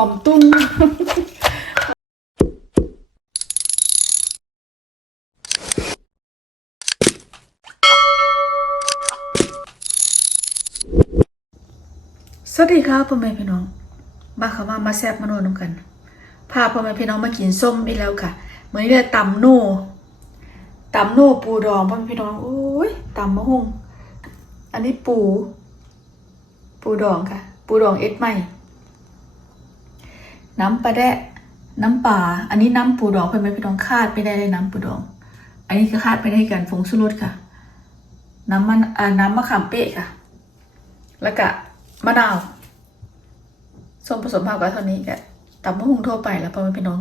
อมตุ้มสวัสดีครับพ่อแม่พี่น้อง มาค่ะมามาแซบมาโนนกันพาพ่อแม่พี่น้องมากินส้มอีกแล้วค่ะ เหมือนเลยตำโน่ตำโน่ปูดองพ่อแม่พี่น้องโอ้ยตำมะฮุ่งอันนี้ปู ปูดองค่ะ ปูดองเอ็ดใหม่ น้ำปลาแดะน้ำปลาอันนี้น้ำปูดองพ่อแม่พี่น้องคาดไม่ได้เลยน้ำปูดอง อันนี้คือคาดไม่ได้กันฟงสุรสค่ะ น้ำมันน้ำมะขามเปี๊ยะค่ะ แล้วก็มะนาวส่วนผสมมากกว่าเท่านี้แกตำมะฮุงทั่วไปแล้วพ่อแม่พี่น้อง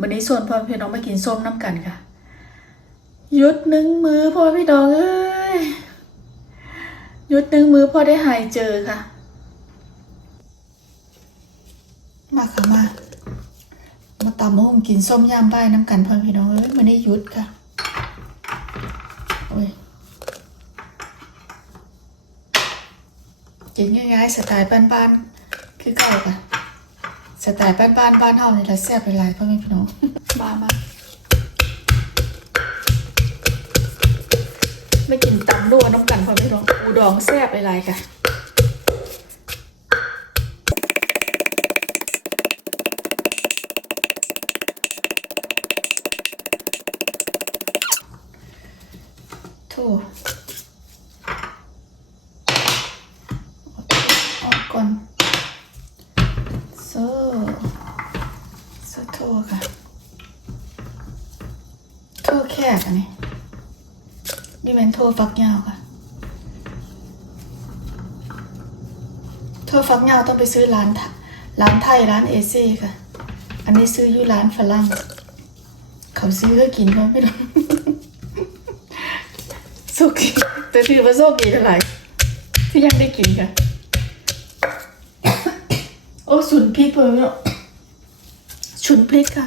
วันนี้ส่วนพ่อแม่พี่น้องมากินส้มน้ำกันค่ะหยุดหนึ่งมือพ่อพี่น้องเอ้ยหยุดหนึ่งมือพ่อได้หายเจอค่ะ มาค่ะมา มาตำมะฮุงกินส้มยามบ่ายน้ำกันพ่อแม่พี่น้องเอ้ยมันได้หยุดค่ะโอ้ยกินง่ายๆสไตล์บ้านๆคือเก่าค่ะสไตล์บ้านๆบ้านเฮาเนี่ยละแซ่บหลายพ่อแม่พี่น้องมามาไม่กินตำดัวน้ำกันพ่อแม่พี่น้องอูดองแซ่บหลายค่ะ โซ่โทค่ะโทแค่กันนี่นี่เป็นโทฟักยาวค่ะโทฟักยาวต้องไปซื้อร้านร้านไทยร้านเอเซ่ค่ะ อันนี้ซื้ออยู่ร้านฝรั่งเขาซื้อก็กินเขาไม่รู้สุกี้แต่ถือว่าโชคดีเท่าไหร่ที่ยังได้กินค่ะ โอ้ฉุนพริกเพิ่มเนาะ ฉุนพริกค่ะ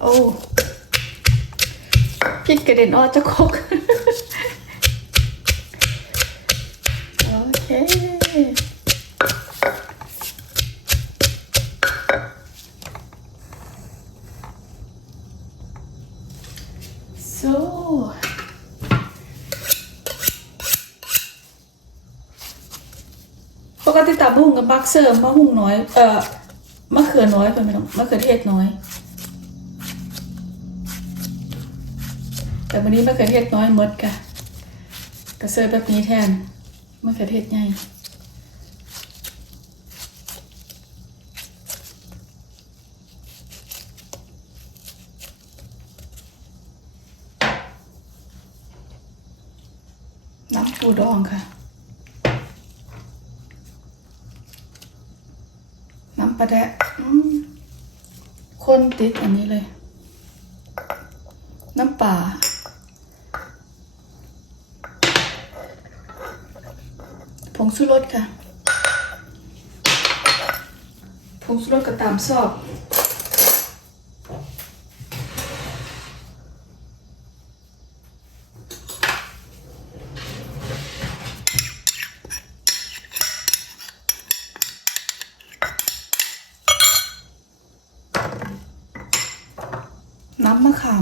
โอ้พริกกระเด็นออกจากคก โอเค So ปกติตาบุ้งกับบักเสริมมะฮุ่งน้อย เอ่อมะเขือน้อยเป็นไหมน้องมะเขือเทศน้อย แต่วันนี้มะเขือเทศน้อยหมดค่ะกระเซิร์ฟแบบนี้แทนมะเขือเทศใหญ่ ปูดองค่ะ น้ำปลาแดะคนติดอันนี้เลย น้ำปลาผงชูรสค่ะผงชูรสก็ตามชอบ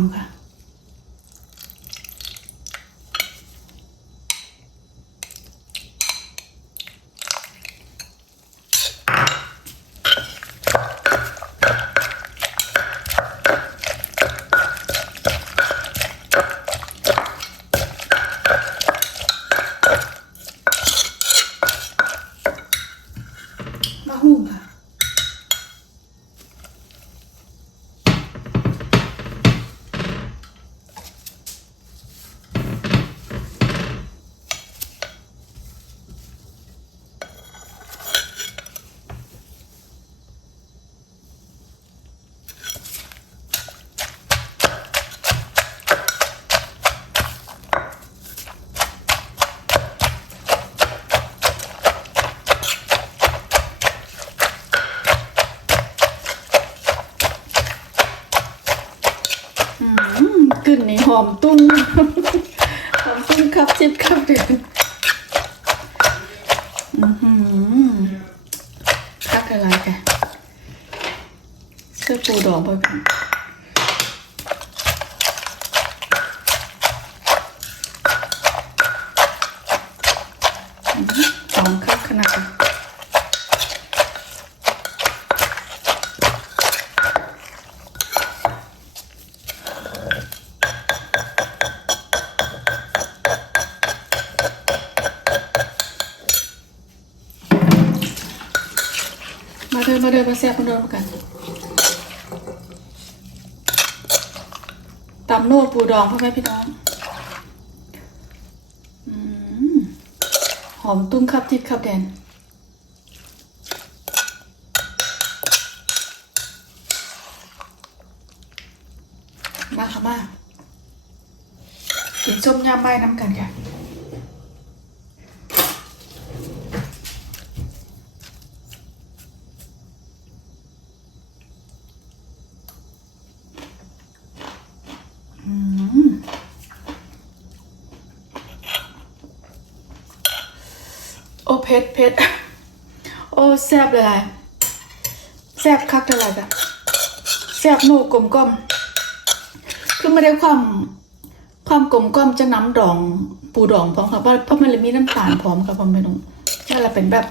น้ำมะขามค่ะ มะฮุ่งค่ะ ม ขึ้นนี่ห อมตุ้งหอมตุ้งครับชิดครับเดือนอือหือคักอะไรกันเสื้อปูดอกไปเป็นหือหอมคักขนาดนั้น มาเดินมาแซ่บมาเดินมากันตำโน่ปูดองพ่อแม่พี่น้องอหอมตุ้มครับทิพย์ครับแดนมาค่ะมากินส้มยำใบน้ำกันค่ะ เผ็ดเผ็ดโอ้แซ่บเลยอะแซ่บคักเลยจ้ะแซ่บนูกลมกลมคือไม่ได้ความความกลมกลมจะน้ำดองปูดองพร้อมค่ะเพราะเพราะมันเลยมีน้ำตาลพร้อมค่ะพ่อแม่น้องนั่นแหละเป็นแบบ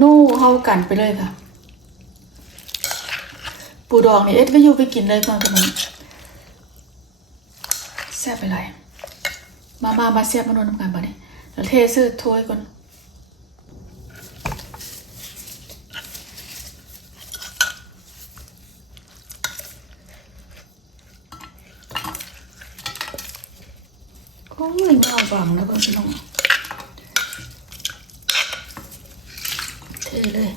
นู่เข้ากันไปเลยค่ะ ปูดองนี่เอ็ดไปอยู่ไปกินเลยก่อนพี่น้องแซ่บไปเลยมามามาแซ่บมานวน้ำกันบ่เนี่ยเดี๋ยวเทซื้อถ้วยก่อน โอ้ยไม่เอาบังแล้วเพื่อนพี่น้องเทเลย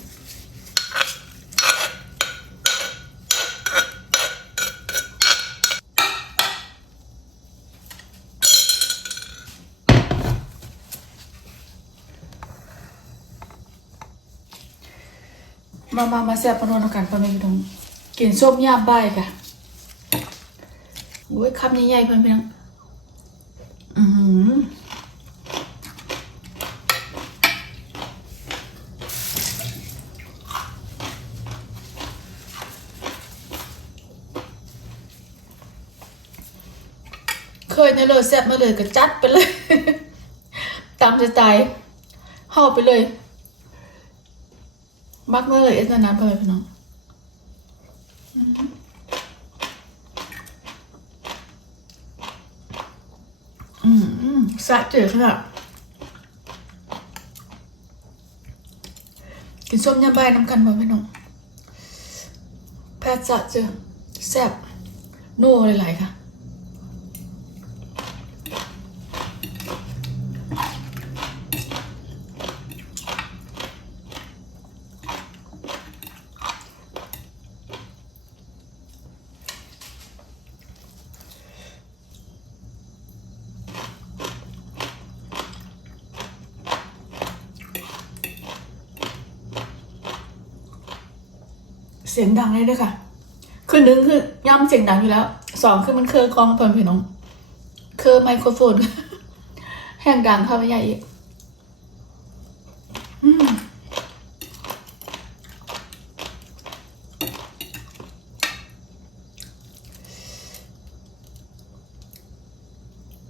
มา มา มาแซ่บมานวนกันพ่อแม่พี่น้องกินส้มยามบ่ายค่ะโอ้ยคำใหญ่ๆเพื่อนพี่น้อง อือหือเคยในเลยแซ่บมาเลยก็จัดไปเลย ตามสไตล์ห่อไปเลยมักเลยเอ็นาน้ำไปเลยพี่น้องอืมอืม สะเจือค่ะกินส้มยำใบน้ำกันบ่พี่น้องแพทย์สะเจอแซ่บนัวหลายๆค่ะ สียงดังเลยด้วยค่ะ คือหนึ่งคือย่ำเสียงดังอยู่แล้ว สองคือมันเคอกล้องเพิ่มพี่น้อง เคอไมโครโฟน แห้งดังเข้าไปใหญ่อีก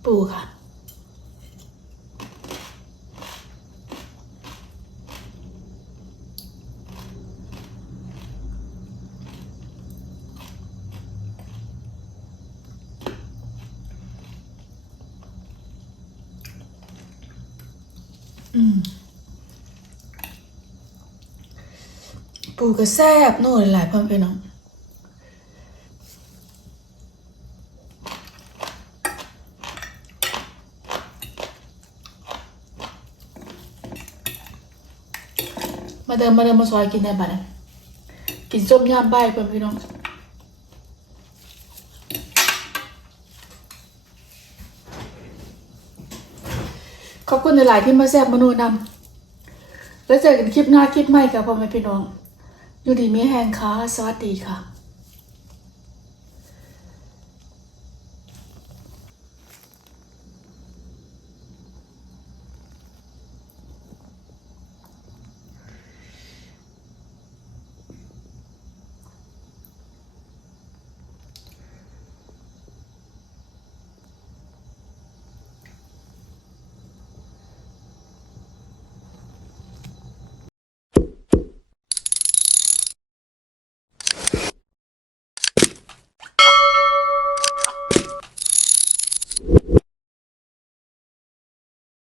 ปูค่ะ ปูก็แซ่บโน่นหลายๆพ่อพี่น้องมาเดิมมาเดิมมาซอยกินได้บัดนกินส้มยำใบเพื่อนพี่น้อง ขอบคุณหลาย ๆ ที่มาแซ่บมานูนำแล้วเจอกันคลิปหน้าคลิปใหม่ค่ะพ่อแม่พี่น้อง อยู่ดีมีแหงค่ะ สวัสดีค่ะ